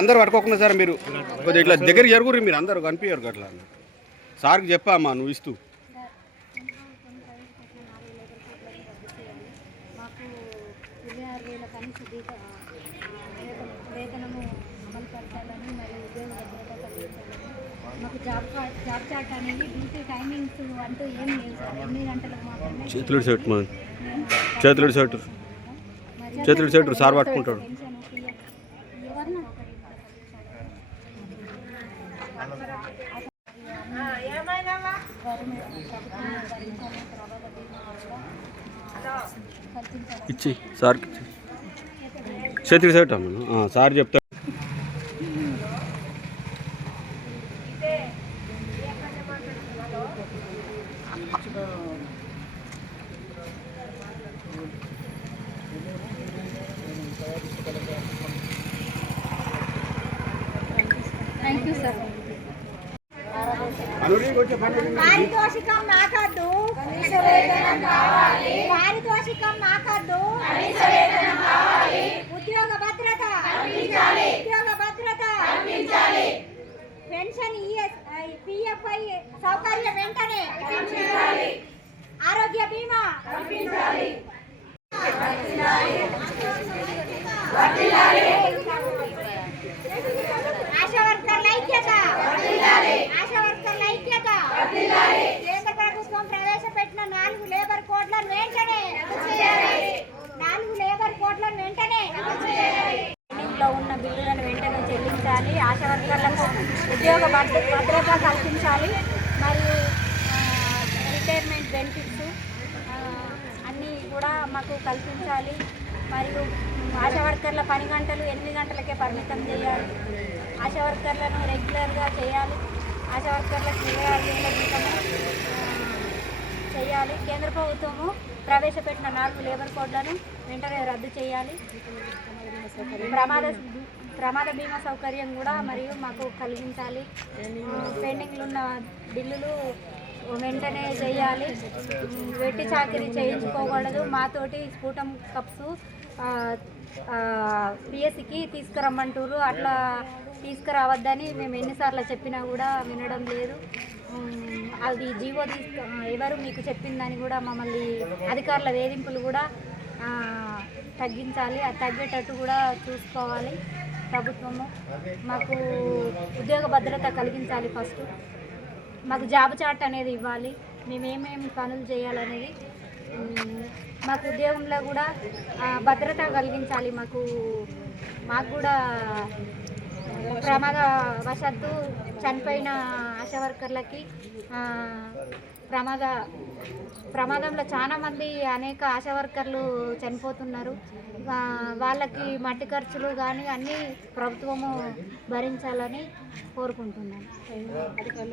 అందరు పట్టుకోకుండా సార్ మీరు. కొద్దిగా ఇట్లా దగ్గర జరుగురు మీరు అందరు కనిపించారు అట్లా సార్కి చెప్పామ్మా నువ్వు ఇస్తూ. చేతులు సెట్ మా చేతులు సెట్ చేతులు సెట్ సార్ పట్టుకుంటాడు. ఇచ్చి సార్కి ఇచ్చి. చేతులు సెట్ సార్ చెప్తా. థ్యాంక్ యూ సార్ పారితోషికం నాకద్దు. పారితోషికం నాకద్దు. ఉద్యోగ భద్రత. ఉద్యోగ భద్రత. పెన్షన్ పిఎఫ్ఐ సౌకర్యం వెంటనే. ఆరోగ్య బీమా ఆశా వర్కర్ల ఐక్యత ఆశా వర్కర్ల ఐక్యత కేంద్ర ప్రభుత్వం ప్రవేశపెట్టిన నాలుగు లేబర్ కోడ్లను వెంటనే నాలుగు లేబర్ కోడ్లను వెంటనే లో ఉన్న బిల్లులను వెంటనే చెల్లించాలి ఆశా వర్కర్లకు ఉద్యోగ భద్రత కల్పించాలి. మరియు రిటైర్మెంట్ బెనిఫిట్స్ అన్నీ కూడా మాకు కల్పించాలి. మరియు ఆశా వర్కర్ల పని గంటలు ఎనిమిది గంటలకే పరిమితం చేయాలి. ఆశా వర్కర్లను రెగ్యులర్గా చేయాలి. ఆశా వర్కర్లకు ఇరవై వేల జీతము చేయాలి. కేంద్ర ప్రభుత్వము ప్రవేశపెట్టిన నాలుగు లేబర్ కోడ్లను వెంటనే రద్దు చేయాలి. ప్రమాద ప్రమాద బీమా సౌకర్యం కూడా మరియు మాకు కలిగించాలి. పెండింగ్లు ఉన్న బిల్లులు వెంటనే చేయాలి. వెట్టి చాకరీ చేయించుకోకూడదు. మాతోటి స్ఫూటం కప్స్ పిఎస్సికి తీసుకురమ్మంటారు అట్లా తీసుకురావద్దని మేము ఎన్నిసార్లు చెప్పినా కూడా వినడం లేదు. అది జీవో తీసుకు ఎవరు మీకు చెప్పిందని కూడా మమ్మల్ని అధికారుల వేధింపులు కూడా తగ్గించాలి. అది తగ్గేటట్టు కూడా చూసుకోవాలి ప్రభుత్వము. మాకు ఉద్యోగ భద్రత కలిగించాలి ఫస్ట్. మాకు జాబ్ చాట్ అనేది ఇవ్వాలి. మేమేమేమి పనులు చేయాలనేది మాకు ఉద్యోగంలో కూడా భద్రత కలిగించాలి మాకు. మాకు కూడా ప్రమాదవశాత్తు చనిపోయిన ఆశా వర్కర్లకి ప్రమాద ప్రమాదంలో చాలామంది అనేక ఆశా వర్కర్లు చనిపోతున్నారు. వాళ్ళకి మట్టి ఖర్చులు కానీ అన్నీ ప్రభుత్వము భరించాలని కోరుకుంటున్నాను.